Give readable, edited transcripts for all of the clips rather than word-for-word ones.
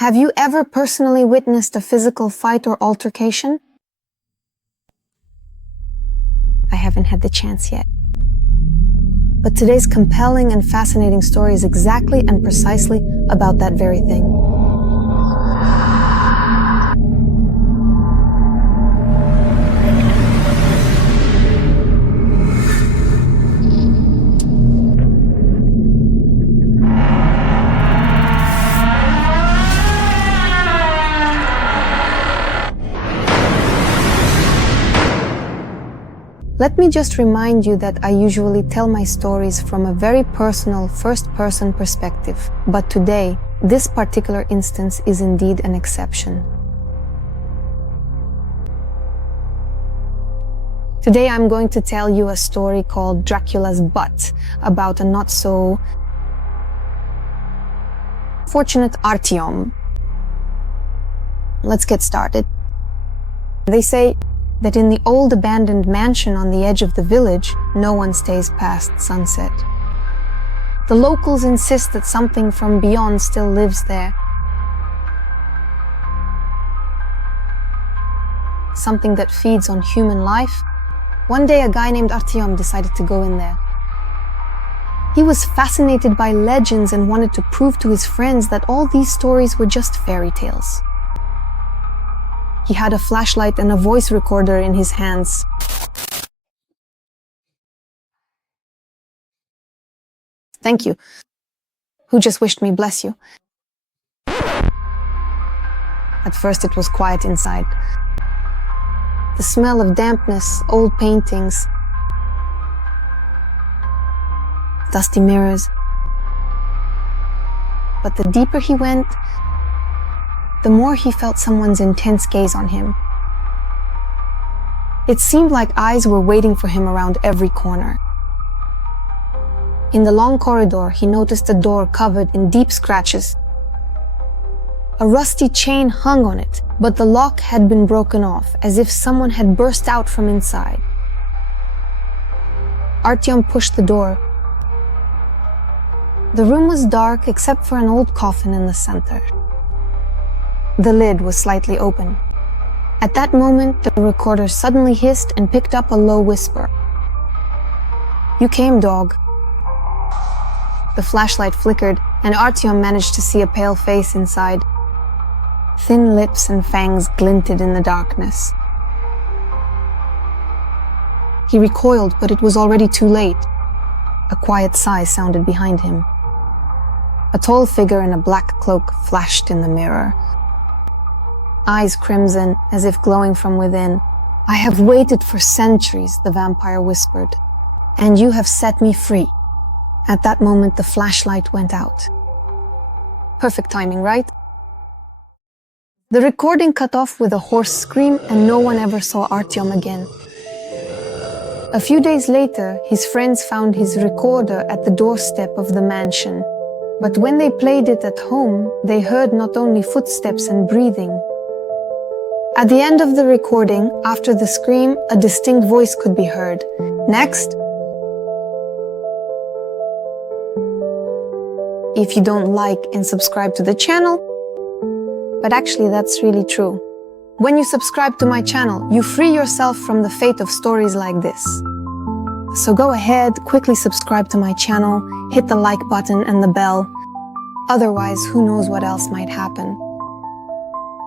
Have you ever personally witnessed a physical fight or altercation? I haven't had the chance yet. But today's compelling and fascinating story is exactly and precisely about that very thing. Let me just remind you that I usually tell my stories from a very personal first-person perspective, but today, this particular instance is indeed an exception. Today I'm going to tell you a story called Dracula's Butt, about a not-so-fortunate Artyom. Let's get started. They say that in the old abandoned mansion on the edge of the village, no one stays past sunset. The locals insist that something from beyond still lives there. Something that feeds on human life. One day, a guy named Artyom decided to go in there. He was fascinated by legends and wanted to prove to his friends that all these stories were just fairy tales. He had a flashlight and a voice recorder in his hands. Thank you. Who just wished me bless you? At first it was quiet inside. The smell of dampness, old paintings, dusty mirrors. But the deeper he went, the more he felt someone's intense gaze on him. It seemed like eyes were waiting for him around every corner. In the long corridor, he noticed a door covered in deep scratches. A rusty chain hung on it, but the lock had been broken off, as if someone had burst out from inside. Artyom pushed the door. The room was dark except for an old coffin in the center. The lid was slightly open. At that moment, the recorder suddenly hissed and picked up a low whisper. "You came, dog." The flashlight flickered, and Artyom managed to see a pale face inside. Thin lips and fangs glinted in the darkness. He recoiled, but it was already too late. A quiet sigh sounded behind him. A tall figure in a black cloak flashed in the mirror. Eyes crimson, as if glowing from within. "I have waited for centuries," the vampire whispered, "and you have set me free." At that moment, the flashlight went out. Perfect timing, right? The recording cut off with a hoarse scream, and no one ever saw Artyom again. A few days later, his friends found his recorder at the doorstep of the mansion. But when they played it at home, they heard not only footsteps and breathing. At the end of the recording, after the scream, a distinct voice could be heard. "Next." If you don't like and subscribe to the channel, but actually that's really true. When you subscribe to my channel, you free yourself from the fate of stories like this. So go ahead, quickly subscribe to my channel, hit the like button and the bell. Otherwise, who knows what else might happen.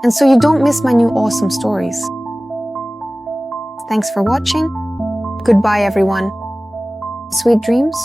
And so you don't miss my new awesome stories. Thanks for watching. Goodbye, everyone. Sweet dreams.